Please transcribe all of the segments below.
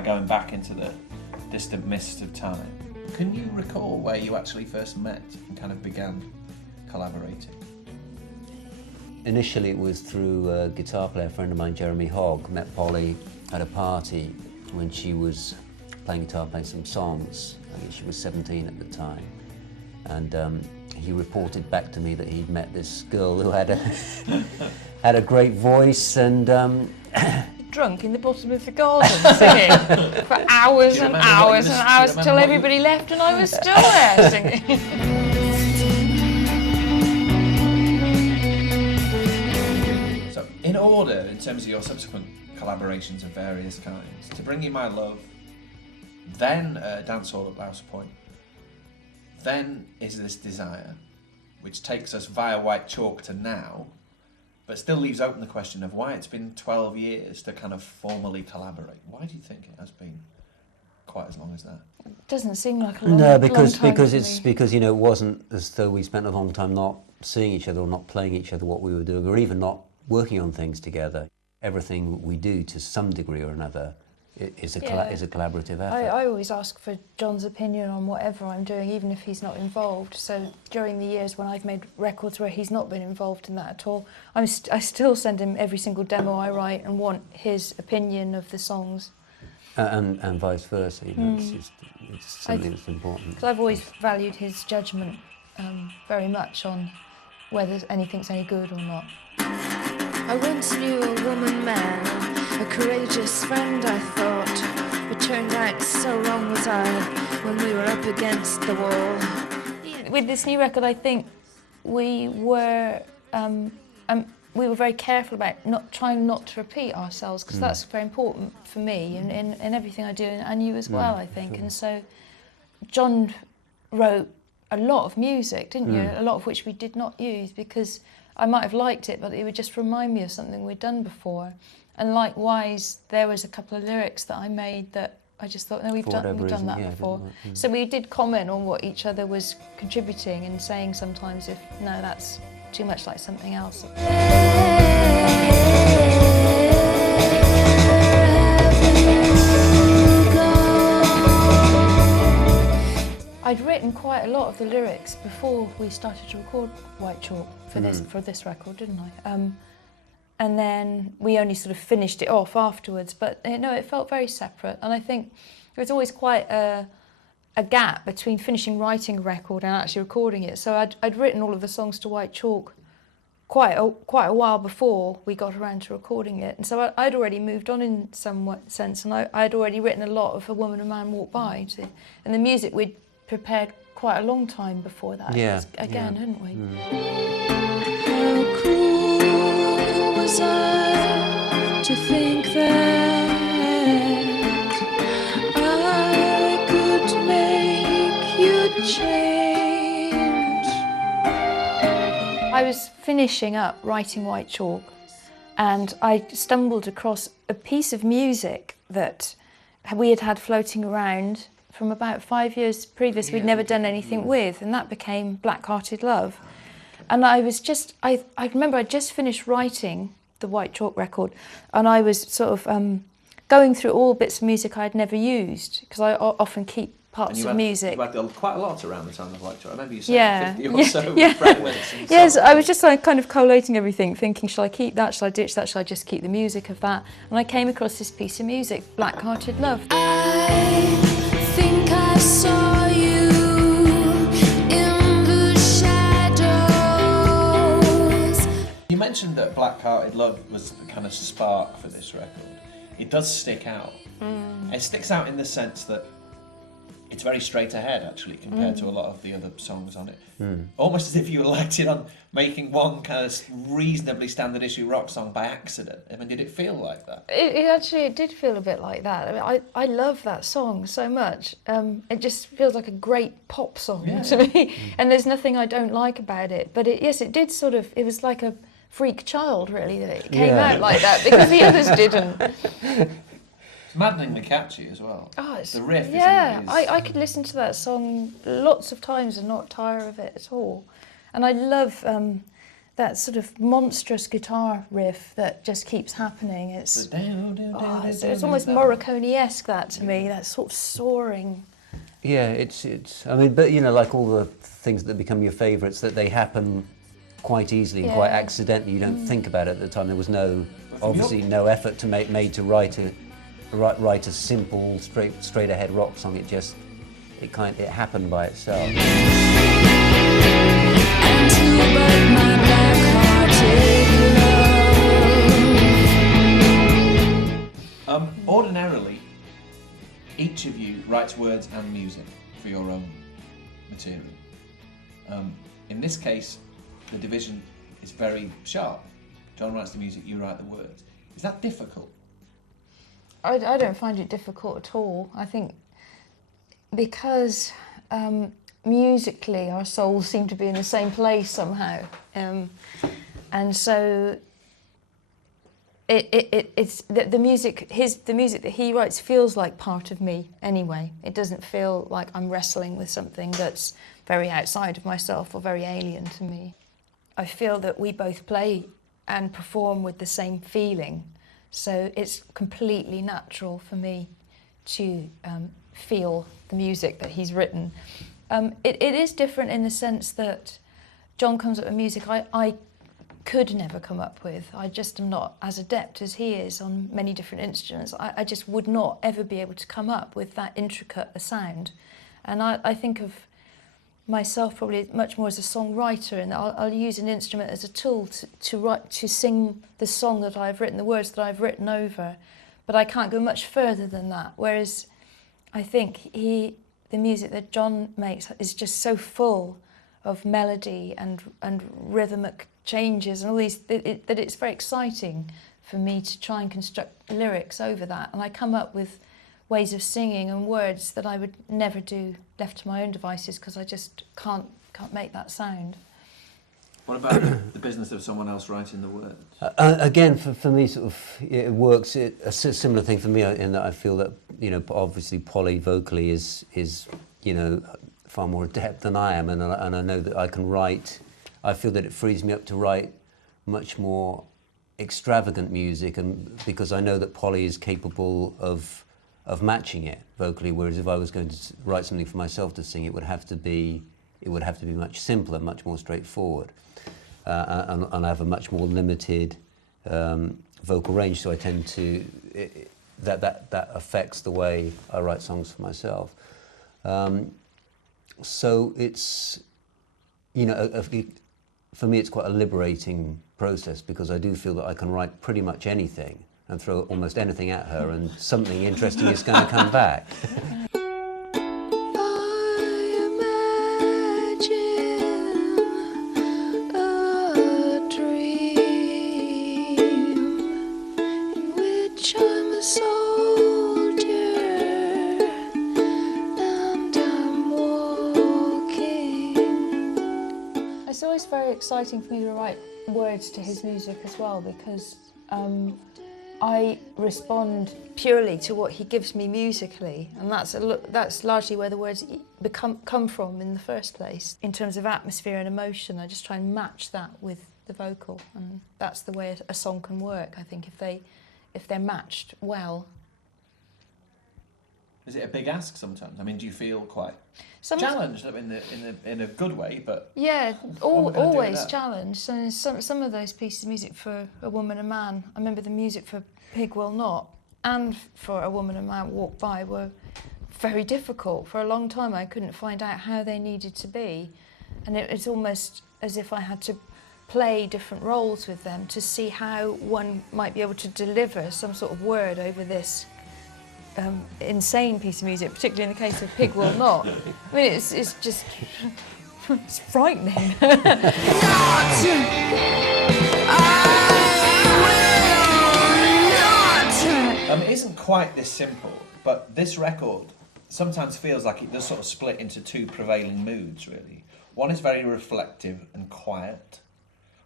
by going back into the distant mists of time. Can you recall where you actually first met and kind of began collaborating? Initially it was through a guitar player, a friend of mine, Jeremy Hogg. Met Polly at a party when she was playing guitar, playing some songs. I think she was 17 at the time. And he reported back to me that he'd met this girl who had a great voice and drunk in the bottom of the garden singing for hours and hours and hours till everybody left and I was still there singing. So, in order, in terms of your subsequent collaborations of various kinds, To Bring You My Love, then Dancehall at Louse Point, then Is This Desire, which takes us via White Chalk to now, but still leaves open the question of why it's been 12 years to kind of formally collaborate. Why do you think it has been quite as long as that? It doesn't seem like a long, No, because long time because to it's me. because it wasn't as though we spent a long time not seeing each other or not playing each other what we were doing, or even not working on things together. Everything we do to some degree or another is a collaborative effort. I always ask for John's opinion on whatever I'm doing, even if he's not involved. So during the years when I've made records where he's not been involved in that at all, I still send him every single demo I write and want his opinion of the songs. And vice versa, it's something that's important. Because I've always valued his judgment very much on whether anything's any good or not. I once knew a woman man, a courageous friend I thought, but turned out so wrong was I when we were up against the wall. With this new record, I think we were very careful about trying not to repeat ourselves, because that's very important for me in everything I do, and you as well, I think. Sure. And so John wrote a lot of music, didn't you? A lot of which we did not use because I might have liked it, but it would just remind me of something we'd done before. And likewise, there was a couple of lyrics that I made that I just thought, no, we've done that before. So we did comment on what each other was contributing and saying sometimes if, no, that's too much like something else. I'd written quite a lot of the lyrics before we started to record White Chalk for this record, didn't I? And then we only sort of finished it off afterwards, but no, it felt very separate. And I think there was always quite a gap between finishing writing a record and actually recording it. So I'd written all of the songs to White Chalk quite a while before we got around to recording it. And so I'd already moved on in some sense, and I'd already written a lot of A Woman and Man Walk By. And the music we'd prepared quite a long time before that, hadn't we? How cruel was I to think that I could make you change? I was finishing up writing White Chalk and I stumbled across a piece of music that we had floating around from about 5 years previous. We'd never done anything with, and that became Black-Hearted Love. And I remember I'd just finished writing the White Chalk record, and I was sort of going through all bits of music I'd never used, because I often keep parts of music. You had quite a lot around the time of White Chalk. I remember you saying 50 or so fragments. And Yes, songs. I was just like kind of collating everything, thinking, shall I keep that, shall I ditch that, shall I just keep the music of that? And I came across this piece of music, Black-Hearted Love. I think I saw you in the shadows. You mentioned that Black-Hearted Love was the kind of spark for this record. It does stick out. It sticks out in the sense that it's very straight ahead, actually, compared to a lot of the other songs on it. Almost as if you were lighted on making one kind of reasonably standard issue rock song by accident. I mean, did it feel like that? It did feel a bit like that. I mean, I love that song so much. It just feels like a great pop song to me. And there's nothing I don't like about it. But it did sort of, it was like a freak child, really, that it came out like that, because the others didn't. It's maddeningly catchy as well. Oh, the riff is... I could listen to that song lots of times and not tire of it at all. And I love that sort of monstrous guitar riff that just keeps happening. It's almost Morricone-esque, that to me, that sort of soaring. Yeah, it's. I mean, but you know, like all the things that become your favourites, that they happen quite easily and quite accidentally. You don't think about it at the time. There was obviously no effort made to write a simple, straight ahead rock song. It happened by itself. Ordinarily, each of you writes words and music for your own material. In this case, the division is very sharp. John writes the music, you write the words. Is that difficult? I don't find it difficult at all. I think because musically our souls seem to be in the same place somehow, and so it's the music that he writes feels like part of me anyway. It doesn't feel like I'm wrestling with something that's very outside of myself or very alien to me. I feel that we both play and perform with the same feeling, so it's completely natural for me to feel the music that he's written. It is different in the sense that John comes up with music I could never come up with. I just am not as adept as he is on many different instruments. I just would not ever be able to come up with that intricate a sound. And I think of myself probably much more as a songwriter, and I'll use an instrument as a tool to sing the song that I've written, the words that I've written over, but I can't go much further than that. Whereas I think the music that John makes is just so full of melody and rhythmic changes and all these, that it's very exciting for me to try and construct lyrics over that, and I come up with ways of singing and words that I would never do left to my own devices, because I just can't make that sound. What about the business of someone else writing the words? Again, for me, sort of, it works. A similar thing for me in that I feel that, you know, obviously Polly vocally is you know, far more adept than I am, and I know that I can write. I feel that it frees me up to write much more extravagant music, and because I know that Polly is capable of matching it vocally, whereas if I was going to write something for myself to sing, it would have to be much simpler, much more straightforward, and I have a much more limited vocal range, so I tend to that affects the way I write songs for myself. So it's, you know, for me it's quite a liberating process, because I do feel that I can write pretty much anything and throw almost anything at her, and something interesting is going to come back. It's always very exciting for me to write words to his music as well, because I respond purely to what he gives me musically, and that's largely where the words come from in the first place. In terms of atmosphere and emotion, I just try and match that with the vocal, and that's the way a song can work, I think, if they're matched well. Is it a big ask sometimes? I mean, do you feel quite challenged in a good way? But yeah, always challenged. And some of those pieces of music for A Woman and Man, I remember the music for Pig Will Not and for A Woman and Man Walk By were very difficult. For a long time I couldn't find out how they needed to be, and it's almost as if I had to play different roles with them to see how one might be able to deliver some sort of word over this insane piece of music, particularly in the case of Pig Will Not. I mean, it's just it's frightening. It isn't quite this simple, but this record sometimes feels like it does sort of split into two prevailing moods, really. One is very reflective and quiet,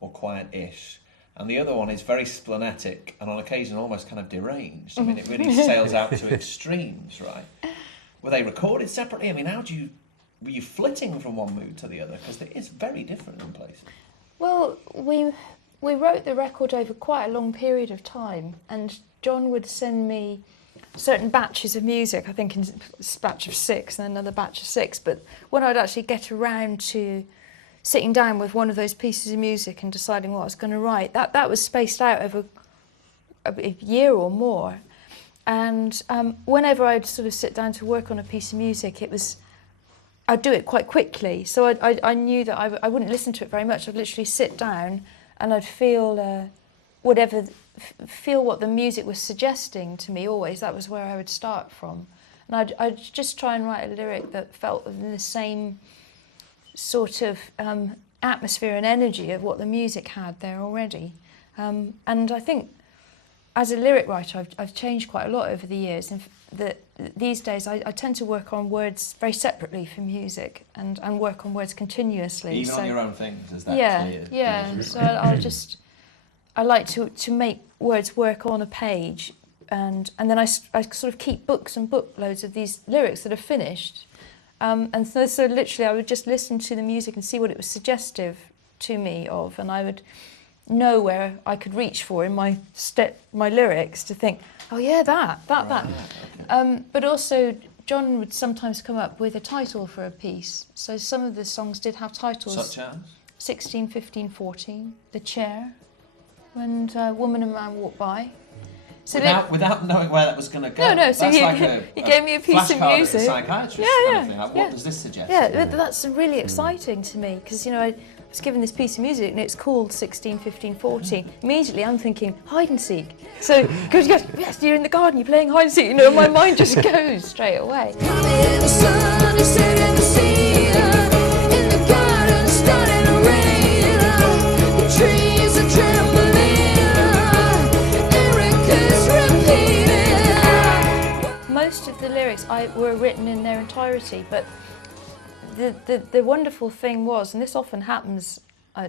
or quiet-ish, and the other one is very splenetic and on occasion almost kind of deranged. I mean, it really sails out to extremes, right? Were they recorded separately? I mean, were you flitting from one mood to the other? Because it is very different in places. Well, we wrote the record over quite a long period of time, and John would send me certain batches of music, I think in a batch of 6 and another batch of 6, but when I'd actually get around to sitting down with one of those pieces of music and deciding what I was going to write, that was spaced out over a year or more. And whenever I'd sort of sit down to work on a piece of music, I'd do it quite quickly. So I knew that I wouldn't listen to it very much. I'd literally sit down and I'd feel feel what the music was suggesting to me always. That was where I would start from. And I'd just try and write a lyric that felt in the same sort of atmosphere and energy of what the music had there already. And I think as a lyric writer, I've changed quite a lot over the years. And these days, I tend to work on words very separately from music and work on words continuously. Even on your own things, is that clear? Yeah. So I like to make words work on a page, and then I sort of keep books and bookloads of these lyrics that are finished. And so literally I would just listen to the music and see what it was suggestive to me of, and I would know where I could reach for in my lyrics to think, oh yeah, that. Okay. But also John would sometimes come up with a title for a piece. So some of the songs did have titles. Such as? 16, 15, 14, The Chair, and Woman and Man Walk By. So without knowing where that was going to go. No. So he gave me a piece of music. Psychiatrist kind of thing. Like, what does this suggest? Yeah, that's really exciting to me because I was given this piece of music and it's called 16, 15, 14. Immediately I'm thinking hide and seek. So because yes, you're in the garden, you're playing hide and seek. My mind just goes straight away. Most of the lyrics were written in their entirety, but the wonderful thing was, and this often happens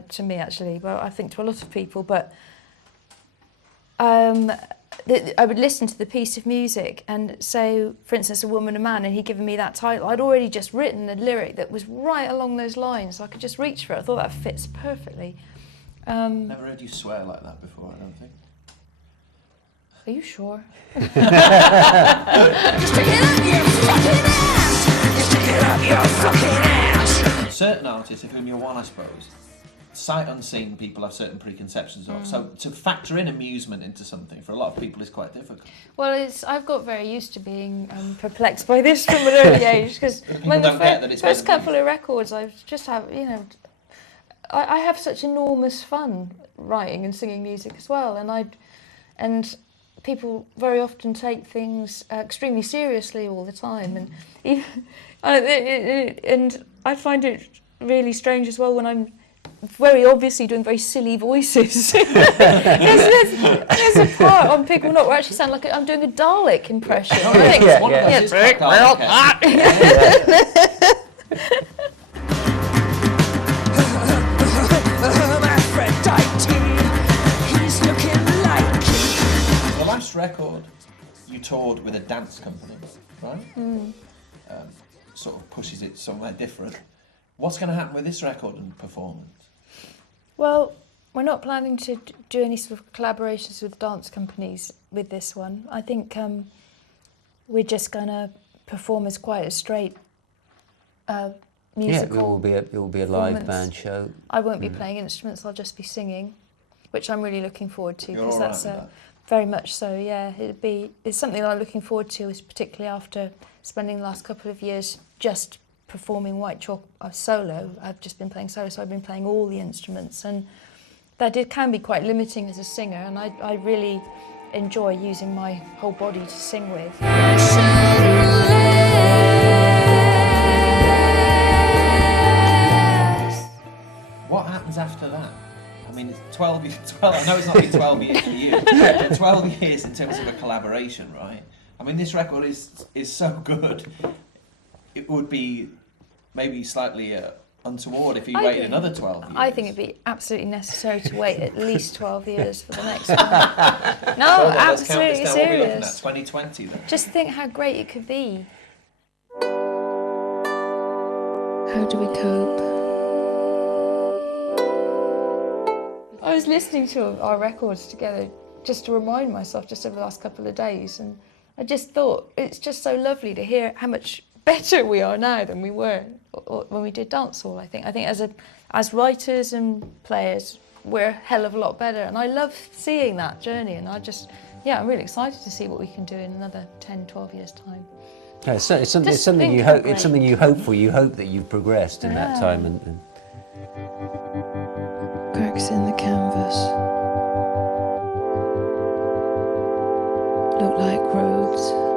to me actually, but I think to a lot of people, but I would listen to the piece of music and say, for instance, A Woman and Man, and he'd given me that title. I'd already just written a lyric that was right along those lines, so I could just reach for it. I thought that fits perfectly. Never heard you swear like that before, I don't think. Are you sure? Certain artists, of whom you're one, I suppose, sight unseen people have certain preconceptions of. So to factor in amusement into something for a lot of people is quite difficult. Well, I've got very used to being perplexed by this from an early age because the first couple of records I just have, I have such enormous fun writing and singing music as well, and people very often take things extremely seriously all the time, and I find it really strange as well when I'm very obviously doing very silly voices. there's a part on People Not where I actually sound like I'm doing a Dalek impression. The last record, you toured with a dance company, right? Sort of pushes it somewhere different. What's going to happen with this record and performance? Well, we're not planning to do any sort of collaborations with dance companies with this one. I think we're just going to perform as quite a straight musical. Yeah, it will be a live band show. I won't be playing instruments. I'll just be singing, which I'm really looking forward to because that's very much so. Yeah, it's something that I'm looking forward to, is particularly after spending the last couple of years just performing White Chalk solo. I've just been playing solo, so I've been playing all the instruments, and that can be quite limiting as a singer, and I really enjoy using my whole body to sing with. What happens after that? I mean, it's 12 years, I know it's not been 12 years for you, but 12 years in terms of a collaboration, right? I mean, this record is so good, it would be maybe slightly untoward if you waited another 12 years. I think it'd be absolutely necessary to wait at least 12 years for the next one. No, absolutely serious. What are we looking at? 2020 then? Just think how great it could be. How do we cope? was listening to our records together just to remind myself just over the last couple of days, and I just thought it's just so lovely to hear how much better we are now than we were when we did dancehall. I think as writers and players, we're a hell of a lot better, and I love seeing that journey, and I'm really excited to see what we can do in another 10, 12 years' time. Yeah, it's something you hope. It's something you hope for. You hope that you've progressed in that time. And Cracks in the canvas look like roads.